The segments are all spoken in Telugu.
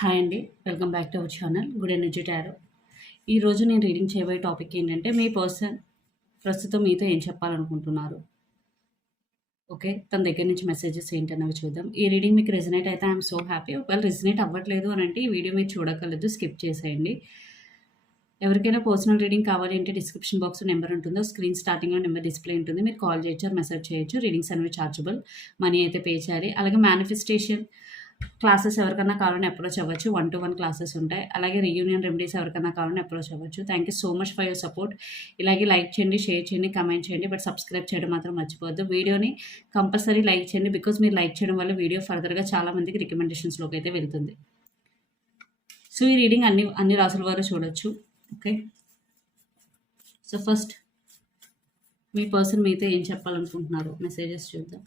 హాయ్ అండి. Welcome back to our channel good energy tarot. ఈరోజు నేను రీడింగ్ చేయబోయే టాపిక్ ఏంటంటే మీ పర్సన్ ప్రస్తుతం మీతో ఏం చెప్పాలనుకుంటున్నారు? ఓకే తన దగ్గర నుంచి మెసేజెస్ ఏంటన్నవి చూద్దాం. ఈ రీడింగ్ మీకు రెజినేట్ అయితే ఐఎమ్ సో హ్యాపీ. ఒకవేళ రెజినేట్ అవ్వట్లేదు అని అంటే ఈ వీడియో మీరు చూడగలదు స్కిప్ చేసేయండి. ఎవరికైనా పర్సనల్ రీడింగ్ కావాలి అంటే డిస్క్రిప్షన్ బాక్స్ నెంబర్ ఉంటుందో స్క్రీన్ స్టార్టింగ్లో నెంబర్ డిస్ప్లే ఉంటుంది మీరు కాల్ చేయొచ్చు మెసేజ్ చేయొచ్చు. రీడింగ్స్ అనేవి చార్జబుల్ మనీ అయితే పే చేయాలి. అలాగే మేనిఫెస్టేషన్ క్లాసెస్ ఎవరికైనా కావాలని అప్రోచ్ అవ్వచ్చు. వన్ టు వన్ క్లాసెస్ ఉంటాయి. అలాగే రీయూనియన్ రెమెడీస్ ఎవరికైనా కావాలని అప్రోచ్ అవ్వచ్చు. Thank you so much for your support ఇలాగే లైక్ చేయండి షేర్ చేయండి కమెంట్ చేయండి బట్ సబ్స్క్రైబ్ చేయడం మాత్రం మర్చిపోవద్దు. వీడియోని కంపల్సరీ లైక్ చేయండి బికాజ్ మీరు లైక్ చేయడం వల్ల వీడియో ఫర్దర్గా చాలామందికి రికమెండేషన్స్లోకి అయితే వెళ్తుంది. సో ఈ రీడింగ్ అన్ని అన్ని రాసుల వారు చూడొచ్చు. ఓకే సో ఫస్ట్ మీ పర్సన్ మీతో ఏం చెప్పాలనుకుంటున్నారు? మెసేజెస్ చూద్దాం.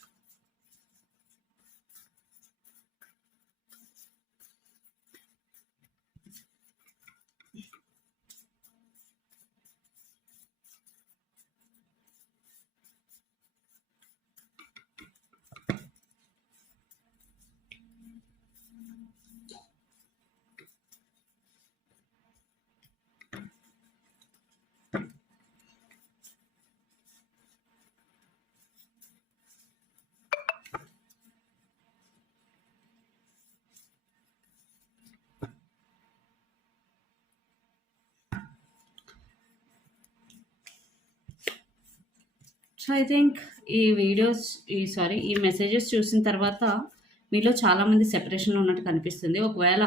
సో ఐ థింక్ ఈ వీడియోస్ ఈ సారీ ఈ మెసేజెస్ చూసిన తర్వాత మీలో చాలామంది సెపరేషన్లో ఉన్నట్టు కనిపిస్తుంది. ఒకవేళ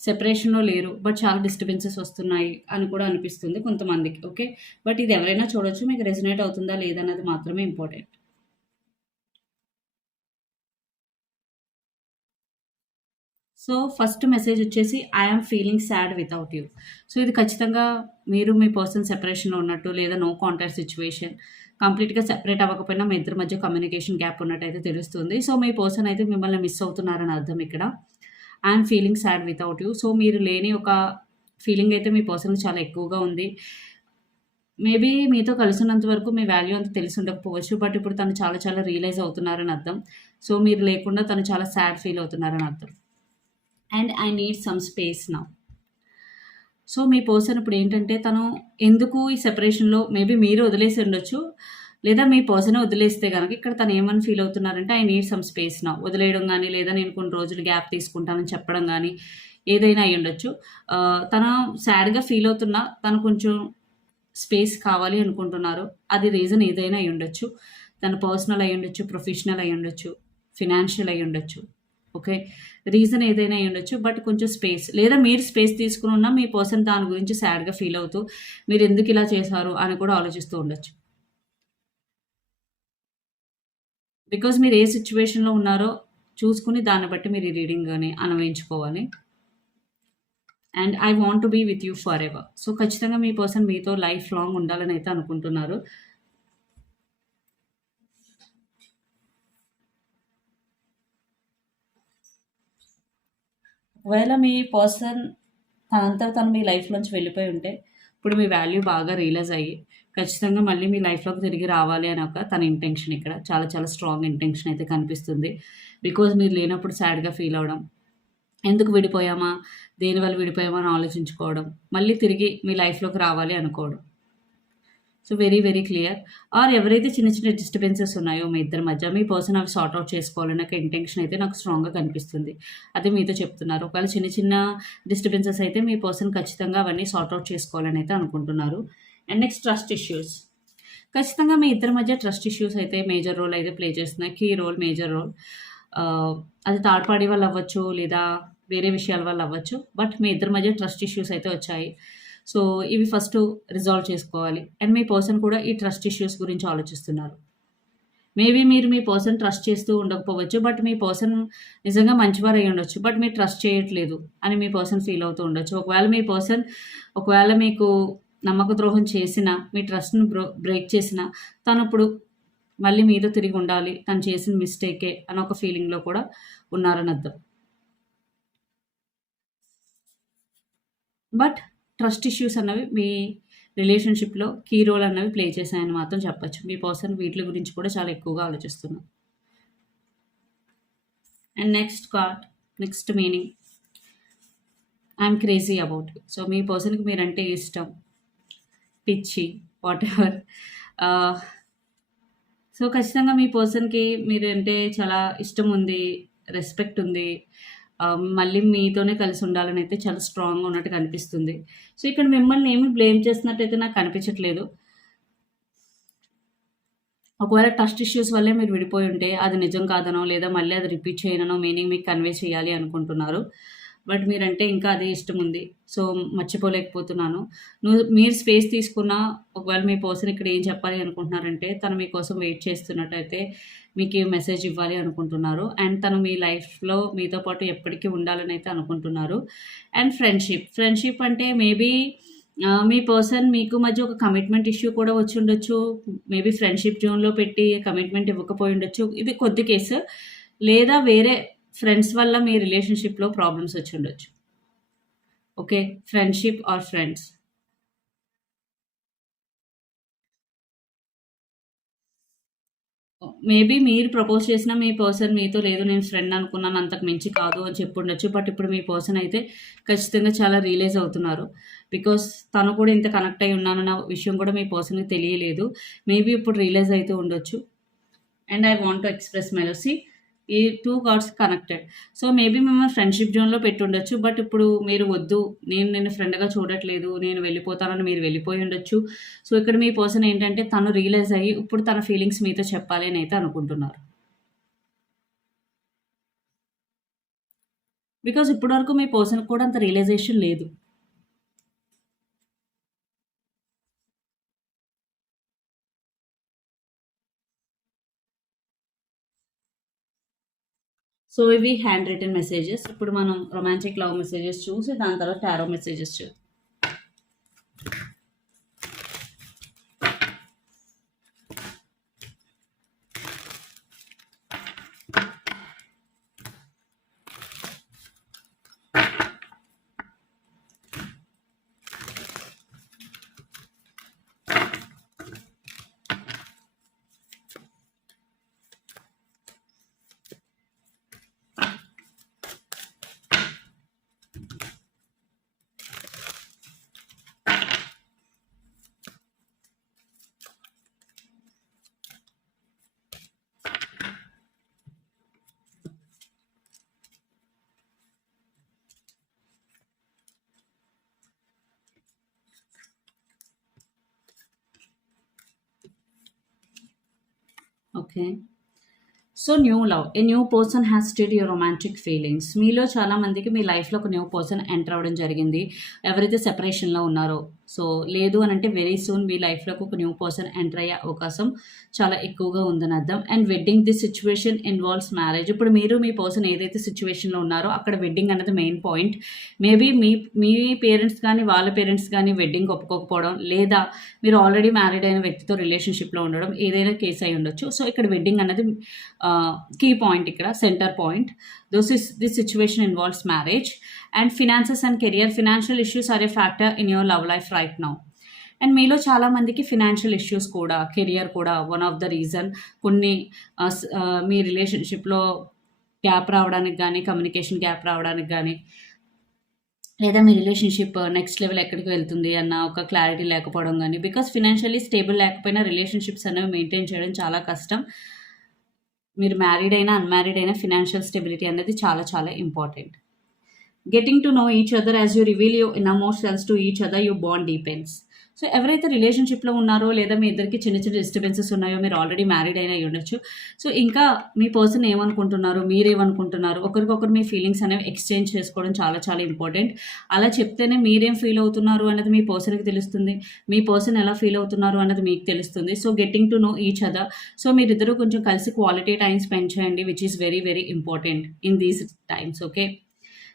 సెపరేషన్లో లేరు బట్ చాలా డిస్టర్బెన్సెస్ వస్తున్నాయి అని కూడా అనిపిస్తుంది కొంతమందికి ఓకే బట్ ఇది ఎవరైనా చూడొచ్చు మీకు రెజినేట్ అవుతుందా లేదన్నది మాత్రమే ఇంపార్టెంట్ సో ఫస్ట్ మెసేజ్ వచ్చేసి I'm feeling sad without you so ఇది ఖచ్చితంగా మీరు మీ పర్సన్ సెపరేషన్లో ఉన్నట్టు లేదా నో కాంటాక్ట్ సిచ్యువేషన్ కంప్లీట్గా సెపరేట్ అవ్వకపోయినా మీ ఇద్దరి మధ్య కమ్యూనికేషన్ గ్యాప్ ఉన్నట్టయితే తెలుస్తుంది. సో మీ పర్సన్ అయితే మిమ్మల్ని మిస్ అవుతున్నారని అర్థం ఇక్కడ. And feeling sad without you. So మీరు లేని ఒక ఫీలింగ్ అయితే మీ పర్సన్కి చాలా ఎక్కువగా ఉంది. మేబీ మీతో కలిసినంత వరకు మీ వాల్యూ అంత తెలిసి ఉండకపోవచ్చు. బట్ ఇప్పుడు తను చాలా చాలా రియలైజ్ అవుతున్నారని అర్థం. సో మీరు లేకుండా తను చాలా సాడ్ ఫీల్ అవుతున్నారని అర్థం. And I need some space నా. సో మీ పర్సన్ ఇప్పుడు ఏంటంటే తను ఎందుకు ఈ సెపరేషన్లో మేబీ మీరు వదిలేసి ఉండొచ్చు లేదా మీ పర్సన్ వదిలేస్తే కనుక ఇక్కడ తను ఏమని ఫీల్ అవుతున్నారంటే ఐ నీడ్ సమ్ స్పేస్ నా వదిలేయడం కానీ లేదా నేను కొన్ని రోజులు గ్యాప్ తీసుకుంటానని చెప్పడం కానీ ఏదైనా అయి ఉండొచ్చు. తను సాడ్గా ఫీల్ అవుతున్నా తను కొంచెం స్పేస్ కావాలి అనుకుంటున్నారు. అది రీజన్ ఏదైనా అయి ఉండొచ్చు. తన పర్సనల్ అయి ఉండొచ్చు ప్రొఫెషనల్ అయి ఉండొచ్చు ఫినాన్షియల్ అయి ఉండొచ్చు. ఓకే? రీజన్ ఏదైనా అయి ఉండొచ్చు. బట్ కొంచెం స్పేస్ లేదా మీరు స్పేస్ తీసుకుని ఉన్నా మీ పర్సన్ దాని గురించి సాడ్గా ఫీల్ అవుతూ మీరు ఎందుకు ఇలా చేశారు అని కూడా ఆలోచిస్తూ ఉండొచ్చు. బికాజ్ మీరు ఏ సిచ్యువేషన్లో ఉన్నారో చూసుకుని దాన్ని బట్టి మీరు ఈ రీడింగ్ అని అనువయించుకోవాలి. And I want to be with you forever. So ఖచ్చితంగా మీ పర్సన్ మీతో లైఫ్ లాంగ్ ఉండాలని అయితే అనుకుంటున్నారు. ఒకవేళ మీ పర్సన్ తనంతా తను మీ లైఫ్లోంచి వెళ్ళిపోయి ఉంటే ఇప్పుడు మీ వాల్యూ బాగా రియలైజ్ అయ్యి ఖచ్చితంగా మళ్ళీ మీ లైఫ్లోకి తిరిగి రావాలి అని ఒక తన ఇంటెన్షన్ ఇక్కడ. చాలా చాలా స్ట్రాంగ్ ఇంటెన్షన్ అయితే కనిపిస్తుంది. బికాజ్ మీరు లేనప్పుడు సాడ్గా ఫీల్ అవడం ఎందుకు విడిపోయామా దేనివల్ల విడిపోయామా అని ఆలోచించుకోవడం మళ్ళీ తిరిగి మీ లైఫ్లోకి రావాలి అనుకోవడం. So very very clear. Or ఎవరైతే చిన్న చిన్న డిస్టర్బెన్సెస్ ఉన్నాయో మీ ఇద్దరి మధ్య మీ పర్సన్ అవి సార్ట్ అవుట్ చేసుకోవాలనే నాకు ఇంటెన్షన్ అయితే నాకు స్ట్రాంగ్గా కనిపిస్తుంది. అదే మీతో చెప్తున్నారు. ఒకవేళ చిన్న చిన్న డిస్టర్బెన్సెస్ అయితే మీ పర్సన్ ఖచ్చితంగా అవన్నీ సార్ట్ అవుట్ చేసుకోవాలని అయితే అనుకుంటున్నారు. And next trust issues. ఖచ్చితంగా మీ ఇద్దరి మధ్య ట్రస్ట్ ఇష్యూస్ అయితే మేజర్ రోల్ అయితే ప్లే చేస్తున్నాయి. Key role major role. అది థర్డ్ పార్టీ వల్ల అవ్వచ్చు లేదా వేరే విషయాల వల్ల అవ్వచ్చు. బట్ మీ ఇద్దరి మధ్య ట్రస్ట్ ఇష్యూస్ అయితే వచ్చాయి. సో ఇవి ఫస్ట్ రిజాల్వ్ చేసుకోవాలి. అండ్ మీ పర్సన్ కూడా ఈ ట్రస్ట్ ఇష్యూస్ గురించి ఆలోచిస్తున్నారు. మేబీ మీరు మీ పర్సన్ ట్రస్ట్ చేస్తూ ఉండకపోవచ్చు బట్ మీ పర్సన్ నిజంగా మంచివారు అయి ఉండొచ్చు బట్ మీరు ట్రస్ట్ చేయట్లేదు అని మీ పర్సన్ ఫీల్ అవుతూ ఉండొచ్చు. ఒకవేళ మీ పర్సన్ ఒకవేళ మీకు నమ్మక ద్రోహం చేసిన మీ ట్రస్ట్ను బ్రో బ్రేక్ చేసిన తను ఇప్పుడు మళ్ళీ మీతో తిరిగి ఉండాలి తను చేసిన మిస్టేకే అని ఒక ఫీలింగ్లో కూడా ఉన్నారని అర్థం. బట్ ట్రస్ట్ ఇష్యూస్ అన్నవి మీ రిలేషన్షిప్లో కీ రోల్ అన్నవి ప్లే చేశాయని మాత్రం చెప్పచ్చు. మీ పర్సన్ వీటి గురించి కూడా చాలా ఎక్కువగా ఆలోచిస్తున్నాం. And next card next meaning. I'm crazy about so మీ పర్సన్కి మీరంటే ఇష్టం. పిచ్చి వాట్ ఎవర్ సో ఖచ్చితంగా మీ పర్సన్కి మీరు అంటే చాలా ఇష్టం ఉంది రెస్పెక్ట్ ఉంది. మళ్ళీ మీతోనే కలిసి ఉండాలని అయితే చాలా స్ట్రాంగ్గా ఉన్నట్టు కనిపిస్తుంది. సో ఇక్కడ మిమ్మల్ని ఏమి బ్లేమ్ చేస్తున్నట్టయితే నాకు కనిపించట్లేదు. ఒకవేళ ట్రస్ట్ ఇష్యూస్ వల్లే మీరు విడిపోయి ఉంటే అది నిజం కాదనో లేదా మళ్ళీ అది రిపీట్ చేయనో మీనింగ్ మీకు కన్వే చేయాలి అనుకుంటున్నారు. బట్ మీరంటే ఇంకా అదే ఇష్టం ఉంది సో మర్చిపోలేకపోతున్నాను. నువ్వు మీరు స్పేస్ తీసుకున్నా ఒకవేళ మీ పర్సన్ ఇక్కడ ఏం చెప్పాలి అనుకుంటున్నారంటే తను మీకోసం వెయిట్ చేస్తున్నట్టయితే మీకు ఈ మెసేజ్ ఇవ్వాలి అనుకుంటున్నారు. అండ్ తను మీ లైఫ్లో మీతో పాటు ఎప్పటికీ ఉండాలని అయితే అనుకుంటున్నారు. And friendship. ఫ్రెండ్షిప్ అంటే మేబీ మీ పర్సన్ మీకు మధ్య ఒక కమిట్మెంట్ ఇష్యూ కూడా వచ్చి ఉండొచ్చు. మేబీ ఫ్రెండ్షిప్ జోన్లో పెట్టి కమిట్మెంట్ ఇవ్వకపోయి ఉండొచ్చు. ఇది కొద్ది కేసు. లేదా వేరే ఫ్రెండ్స్ వల్ల మీ రిలేషన్షిప్లో ప్రాబ్లమ్స్ వచ్చి ఉండొచ్చు. Okay? Friendship or friends. Maybe మీరు ప్రపోజ్ చేసిన మీ పర్సన్ మీతో లేదు నేను ఫ్రెండ్ అనుకున్నాను అంతకు మించి కాదు అని చెప్పి ఉండొచ్చు. బట్ ఇప్పుడు మీ పర్సన్ అయితే ఖచ్చితంగా చాలా రియలైజ్ అవుతున్నారు. బికాస్ తను కూడా ఇంత కనెక్ట్ అయి ఉన్నానన్న విషయం కూడా మీ పర్సన్కి తెలియలేదు. మేబీ ఇప్పుడు రియలైజ్ అయితే ఉండొచ్చు. And I want to express మెలసీ. ఈ two gods connected. So maybe మిమ్మల్ని ఫ్రెండ్షిప్ జోన్లో పెట్టుండొచ్చు బట్ ఇప్పుడు మీరు వద్దు నేను నేను ఫ్రెండ్గా చూడట్లేదు నేను వెళ్ళిపోతానని మీరు వెళ్ళిపోయి ఉండొచ్చు. సో ఇక్కడ మీ పర్సన్ ఏంటంటే తను రియలైజ్ అయ్యి ఇప్పుడు తన ఫీలింగ్స్ మీతో చెప్పాలి అని అయితే అనుకుంటున్నారు. బికాజ్ ఇప్పటివరకు మీ పర్సన్ కూడా అంత రియలైజేషన్ లేదు. సో ఇవి హ్యాండ్ రిటర్న్ మెసేజెస్ ఇప్పుడు మనం రొమాంటిక్ లవ్ మెసేజెస్ చూసి దాని తర్వాత టారో మెసేజెస్ చూద్దాం okay. So new love. A new person has stirred your romantic feelings. మీలో చాలా మందికి మీ లైఫ్లో ఒక న్యూ పర్సన్ ఎంటర్ అవ్వడం జరిగింది. ఎవరైతే సెపరేషన్లో ఉన్నారో సో లేదు అని అంటే వెరీ సూన్ మీ లైఫ్లోకి ఒక న్యూ పర్సన్ ఎంటర్ అయ్యే అవకాశం చాలా ఎక్కువగా ఉందని అర్థం. And wedding the situation involves marriage ఇప్పుడు మీరు మీ పర్సన్ ఏదైతే సిచ్యువేషన్లో ఉన్నారో అక్కడ వెడ్డింగ్ అనేది మెయిన్ పాయింట్ మేబీ మీ మీ పేరెంట్స్ కానీ వాళ్ళ పేరెంట్స్ కానీ వెడ్డింగ్ ఒప్పుకోకపోవడం లేదా మీరు ఆల్రెడీ మ్యారీడ్ అయిన వ్యక్తితో రిలేషన్షిప్లో ఉండడం ఏదైనా కేసు అయి ఉండొచ్చు. సో ఇక్కడ వెడ్డింగ్ అనేది కీ పాయింట్ ఇక్కడ centre point This, is, this situation involves marriage and finances and career financial issues or a factor in your love life right now and మీలో చాలామందికి ఫినాన్షియల్ ఇష్యూస్ కూడా కెరియర్ కూడా వన్ ఆఫ్ ద రీజన్ కొన్ని uh, uh, మీ రిలేషన్షిప్లో గ్యాప్ రావడానికి కానీ కమ్యూనికేషన్ గ్యాప్ రావడానికి కానీ లేదా మీ రిలేషన్షిప్ నెక్స్ట్ లెవెల్ ఎక్కడికి వెళ్తుంది అన్న ఒక క్లారిటీ లేకపోవడం కానీ బికాస్ ఫినాన్షియలీ స్టేబుల్ లేకపోయినా రిలేషన్షిప్స్ అనేవి మెయింటైన్ చేయడం చాలా కష్టం. మీరు మ్యారీడ్ అయినా అన్మ్యారీడ్ అయినా ఫినాన్షియల్ స్టెబిలిటీ అనేది చాలా చాలా important getting to know each other as you reveal you in emotions to each other you bond depends so ఎవరైతే రిలేషన్షిప్లో ఉన్నారో లేదా మీ ఇద్దరికి చిన్న చిన్న డిస్టర్బెన్సెస్ ఉన్నాయో మీరు ఆల్రెడీ మ్యారీడ్ అయినా ఉండొచ్చు. సో ఇంకా మీ పర్సన్ ఏమనుకుంటున్నారు మీరేమనుకుంటున్నారు ఒకరికొకరు మీ ఫీలింగ్స్ అనేవి ఎక్స్చేంజ్ చేసుకోవడం చాలా చాలా ఇంపార్టెంట్ అలా చెప్తేనే మీరేం ఫీల్ అవుతున్నారు అన్నది మీ పర్సన్కి తెలుస్తుంది. మీ పర్సన్ ఎలా ఫీల్ అవుతున్నారు అన్నది మీకు తెలుస్తుంది. So getting to know each other so మీరిద్దరూ కొంచెం కలిసి క్వాలిటీ టైం స్పెండ్ చేయండి which is very very important in these times okay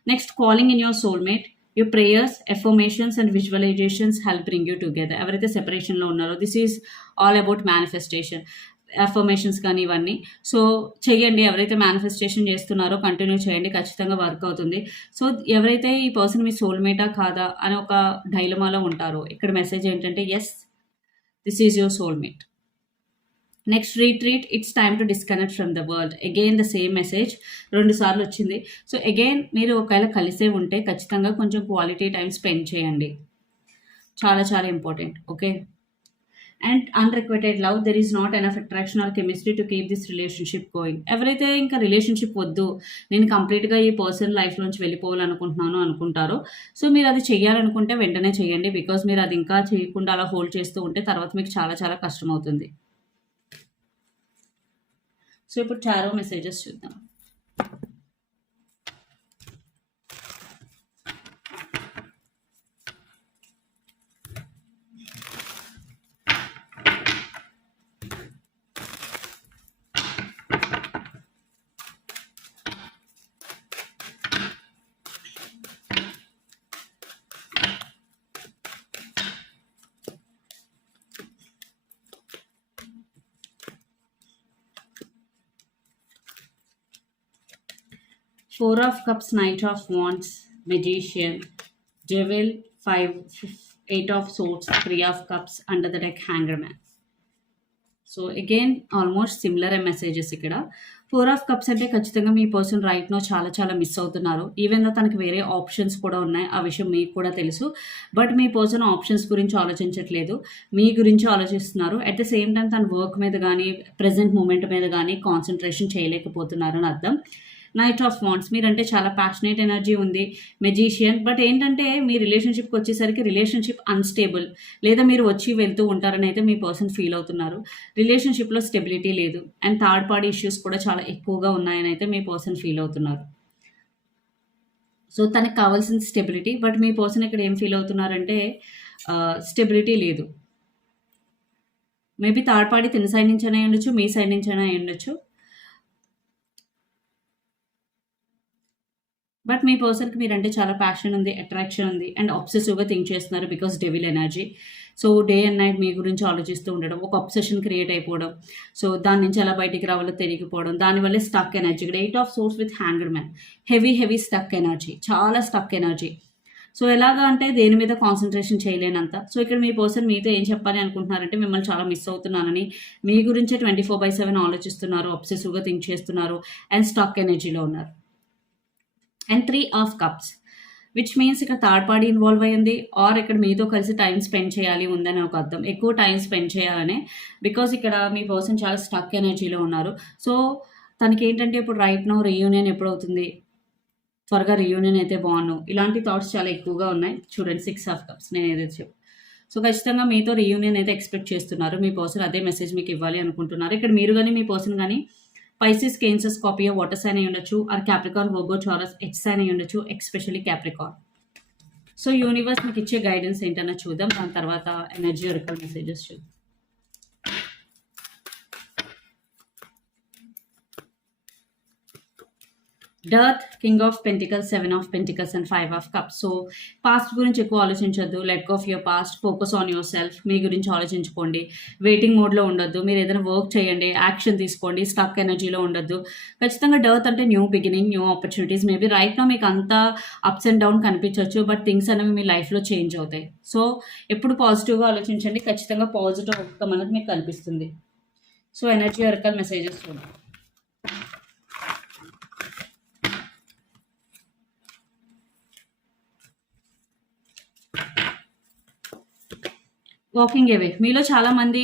next calling in your soulmate your prayers affirmations and visualisations help bring you together ఎవరైతే సెపరేషన్లో ఉన్నారో this is all about manifestation affirmations కానీ ఇవన్నీ. సో చేయండి ఎవరైతే మేనిఫెస్టేషన్ చేస్తున్నారో కంటిన్యూ చేయండి. ఖచ్చితంగా వర్క్ అవుతుంది. సో ఎవరైతే ఈ పర్సన్ మీ సోల్మేటా కాదా అని ఒక డైలమాలో ఉంటారో ఇక్కడ మెసేజ్ ఏంటంటే yes this is your soulmate next retreat it's time to disconnect from the world again the same message రెండు సార్లు వచ్చింది. సో అగైన్ మీరు ఒకవేళ కలిసే ఉంటే ఖచ్చితంగా కొంచెం క్వాలిటీ టైం స్పెండ్ చేయండి. చాలా చాలా important okay and unrequited love there is not enough attraction or chemistry to keep this relationship going ఎవరైతే ఇంకా రిలేషన్షిప్ వద్దు నేను కంప్లీట్గా ఈ పర్సన్ లైఫ్లోంచి వెళ్ళిపోవాలనుకుంటున్నాను అనుకుంటారో సో మీరు అది చేయాలనుకుంటే వెంటనే చేయండి బికాస్ మీరు అది ఇంకా చేయకుండా అలా హోల్డ్ చేస్తూ ఉంటే తర్వాత మీకు చాలా చాలా కష్టమవుతుంది. సో ఇప్పుడు టారో మెసేజెస్ చూద్దాం. Four of cups knight of of magician Magician, five eight of swords three of cups under the deck hanger man so again almost similar messages ఇక్కడ. ఫోర్ ఆఫ్ కప్స్ అంటే ఖచ్చితంగా మీ పర్సన్ రైట్ నో చాలా చాలా మిస్ అవుతున్నారు. ఈవెన్ దో తనకి వేరే ఆప్షన్స్ కూడా ఉన్నాయి ఆ విషయం మీకు కూడా తెలుసు. బట్ మీ పర్సన్ ఆప్షన్స్ గురించి ఆలోచించట్లేదు. మీ గురించి ఆలోచిస్తున్నారు. అట్ ద సేమ్ టైం తన వర్క్ మీద కానీ ప్రజెంట్ మూమెంట్ మీద కానీ కాన్సన్ట్రేషన్ చేయలేకపోతున్నారు అని అర్థం. నైట్ ఆఫ్ వాంట్స్ మీరంటే చాలా ప్యాషనేట్ ఎనర్జీ ఉంది మెజీషియన్ బట్ ఏంటంటే మీ రిలేషన్షిప్కి వచ్చేసరికి రిలేషన్షిప్ అన్స్టేబుల్ లేదా మీరు వచ్చి వెళ్తూ ఉంటారని అయితే మీ పర్సన్ ఫీల్ అవుతున్నారు. రిలేషన్షిప్లో స్టెబిలిటీ లేదు. అండ్ థర్డ్ పార్టీ ఇష్యూస్ కూడా చాలా ఎక్కువగా ఉన్నాయని అయితే మీ పర్సన్ ఫీల్ అవుతున్నారు. సో తనకు కావాల్సిన స్టెబిలిటీ బట్ మీ పర్సన్ ఇక్కడ ఏం ఫీల్ అవుతున్నారంటే స్టెబిలిటీ లేదు. మేబీ థర్డ్ పార్టీ తిన సైడ్ నుంచి అయినా ఉండొచ్చు మీ సైడ్ నుంచి అయినా ఉండొచ్చు. బట్ మీ పర్సన్కి మీరంటే చాలా ప్యాషన్ ఉంది అట్రాక్షన్ ఉంది అండ్ ఆబ్సెసివ్గా థింక్ చేస్తున్నారు because devil energy. So day and night మీ గురించి ఆలోచిస్తూ ఉండడం ఒక అబ్సెషన్ క్రియేట్ అయిపోవడం సో దాని నుంచి ఎలా బయటికి రావాలో తెలియకపోవడం దానివల్ల స్టక్ ఎనర్జీ ఇక్కడ eight of swords with hanger man heavy heavy stuck energy చాలా స్టక్ ఎనర్జీ. సో ఎలాగా అంటే దేని మీద కాన్సన్ట్రేషన్ చేయలేనంత. సో ఇక్కడ మీ పర్సన్ మీతో ఏం చెప్పాలి అనుకుంటున్నారంటే మిమ్మల్ని చాలా మిస్ అవుతున్నానని మీ గురించే ట్వంటీ ఫోర్ బై సెవెన్ ఆలోచిస్తున్నారు అబ్సెసివ్గా థింక్ చేస్తున్నారు అండ్ స్టాక్ ఎనర్జీలో ఉన్నారు. And three of cups which means ఇక్కడ థర్డ్ పార్టీ ఇన్వాల్వ్ అయ్యింది ఆర్ ఇక్కడ మీతో కలిసి టైం స్పెండ్ చేయాలి ఉందని ఒక అర్థం. ఎక్కువ టైం స్పెండ్ చేయాలనే బికాస్ ఇక్కడ మీ పర్సన్ చాలా స్టక్ ఎనర్జీలో ఉన్నారు. సో తనకి ఏంటంటే ఇప్పుడు రైట్ నో రీయూనియన్ ఎప్పుడు అవుతుంది త్వరగా రీయూనియన్ అయితే బాగుండు. ఇలాంటి థాట్స్ చాలా ఎక్కువగా ఉన్నాయి. చూడండి సిక్స్ ఆఫ్ కప్స్ నేను ఏదైతే చెప్పు సో ఖచ్చితంగా మీతో రీయూనియన్ అయితే ఎక్స్పెక్ట్ చేస్తున్నారు. మీ పర్సన్ అదే మెసేజ్ మీకు ఇవ్వాలి అనుకుంటున్నారు. ఇక్కడ మీరు కానీ మీ పర్సన్ కానీ Pisces Cancer Scorpio water sign అయి ఉండొచ్చు. ఆర్ క్యాప్రికాన్ వోగో చారస్ ఎక్స్ సైన్ అయి ఉండొచ్చు ఎక్స్పెషల్లీ క్యాప్రికాన్ సో యూనివర్స్ మీకు ఇచ్చే గైడెన్స్ ఏంటన్నా చూద్దాం. దాని తర్వాత ఎనర్జీ రికల్ మెసేజెస్ చూద్దాం. Dearth king of pentacles seven of pentacles and five of cups so past గురించి ఎక్కువ ఆలోచించొద్దు. Let of your past focus on your self మీ గురించి ఆలోచించుకోండి. వెయిటింగ్ మోడ్లో ఉండొద్దు. మీరు ఏదైనా వర్క్ చేయండి. యాక్షన్ తీసుకోండి. స్టక్ ఎనర్జీలో ఉండొద్దు. ఖచ్చితంగా డర్త్ అంటే new beginning new opportunities maybe right now మీకు అంత అప్స్ అండ్ డౌన్ కనిపించవచ్చు బట్ థింగ్స్ అనేవి మీ లైఫ్లో చేంజ్ అవుతాయి. సో ఎప్పుడు పాజిటివ్గా ఆలోచించండి. ఖచ్చితంగా పాజిటివ్ అవుతాం అనేది మీకు కనిపిస్తుంది. సో ఎనర్జీ వరకల్ మెసేజెస్ చూడండి. Walking away. మీలో చాలా మంది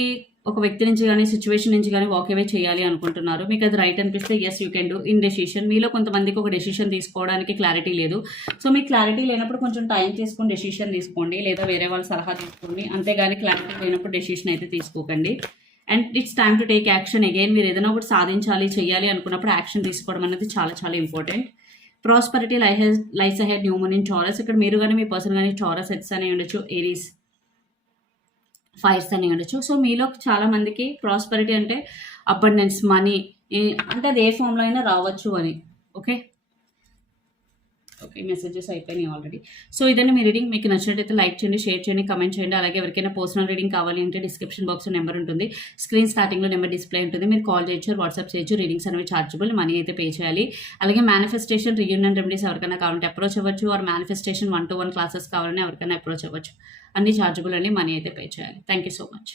ఒక వ్యక్తి నుంచి కానీ సిచ్యువేషన్ నుంచి కానీ వాక్ అవే చేయాలి అనుకుంటున్నారు. మీకు అది రైట్ అనిపిస్తే yes you can do in decision మీలో కొంతమందికి ఒక డెసిషన్ తీసుకోవడానికి క్లారిటీ లేదు. సో మీకు క్లారిటీ లేనప్పుడు కొంచెం టైం తీసుకొని డెసిషన్ తీసుకోండి లేదా వేరే వాళ్ళ సలహా తీసుకోండి. అంతేగాని క్లారిటీ లేనప్పుడు డెసిషన్ అయితే తీసుకోకండి. And it's time to take action again మీరు ఏదైనా ఒకటి సాధించాలి చేయాలి అనుకున్నప్పుడు యాక్షన్ తీసుకోవడం అనేది చాలా చాలా important prosperity life life ahead new in Taurus ఇక్కడ మీరు కానీ మీ పర్సన్ కానీ చారస్ ఎట్స్ అనే ఉండొచ్చు. ఏరీస్ ఫైర్స్ అని ఉండొచ్చు. సో మీలో చాలా మందికి ప్రాస్పరిటీ అంటే అబండెన్స్ మనీ అంటే అది ఏ ఫామ్లో అయినా రావచ్చు అని. ఓకే ఈ మెసేజెస్ అయిపోయినాయి ఆల్రెడీ సో ఇదన్నీ మీ రీడింగ్ మీకు నచ్చినట్టయితే లైక్ చేయండి షేర్ చేయండి కమెంట్ చేయండి. అలాగే ఎవరికైనా పర్సనల్ రీడింగ్ కావాలి అంటే డిస్క్రిప్షన్ బాక్స్లో నెంబర్ ఉంటుంది. స్క్రీన్ స్టార్టింగ్లో నెంబర్ డిస్ప్లే ఉంటుంది. మీరు కాల్ చేయొచ్చు వాట్సాప్ చేయొచ్చు. రీడింగ్స్ అనేవి చార్జబుల్ మనీ అయితే పే చేయాలి. అలాగే మేనిఫెస్టేషన్ రీయూనియన్ రెమెడీస్ ఎవరికైనా కావాలంటే అప్రోచ్ అవ్వచ్చు. Or manifestation one to one classes కావాలని ఎవరికైనా అప్రోచ్ అవ్వచ్చు. అన్ని చార్జబుల్ అండి. మనీ అయితే పే చేయాలి. Thank you so much